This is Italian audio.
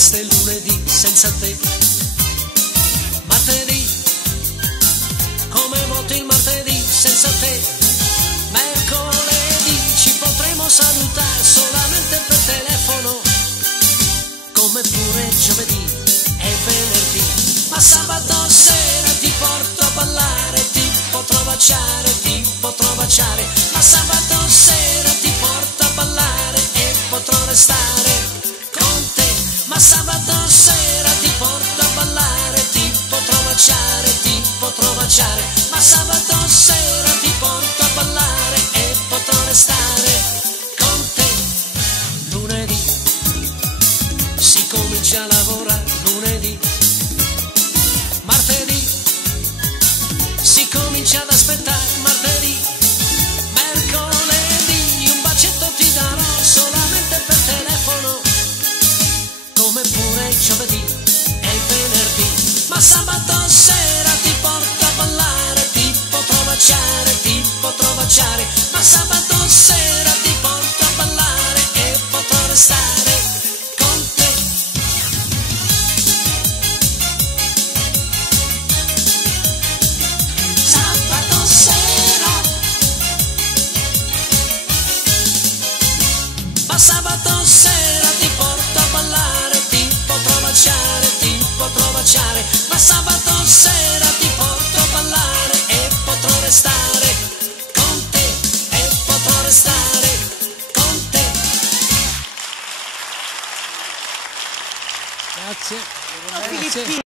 triste lunedì senza te. Martedì, come voti il martedì senza te. Mercoledì ci potremo salutare solamente per telefono, come pure giovedì e venerdì. Ma sabato sera ti porto a ballare, ti potrò baciare, ti potrò baciare. Ma sabato sera ti porto a ballare e potrò restare con te. Ma sabato sera ti porto a ballare, ti potrò baciare, ti potrò baciare. Ma sabato sera ti porto a ballare e potrò restare con te. Lunedì si comincia a lavorare, lunedì. Martedì si comincia ad aspettare, martedì. Mercoledì un bacetto ti darò solamente per telefono, come pure giovedì e venerdì. Ma sabato sera ti porto a ballare, ti potrò baciare, ti potrò baciare. Ma sabato sera ti porto a ballare e potrò restare con te. Sabato sera, ma sabato sera ti porto a ballare, ti potrò baciare, ti potrò baciare. Ma sabato sera ti porto a ballare e potrò restare con te, e potrò restare con te. Grazie. Grazie.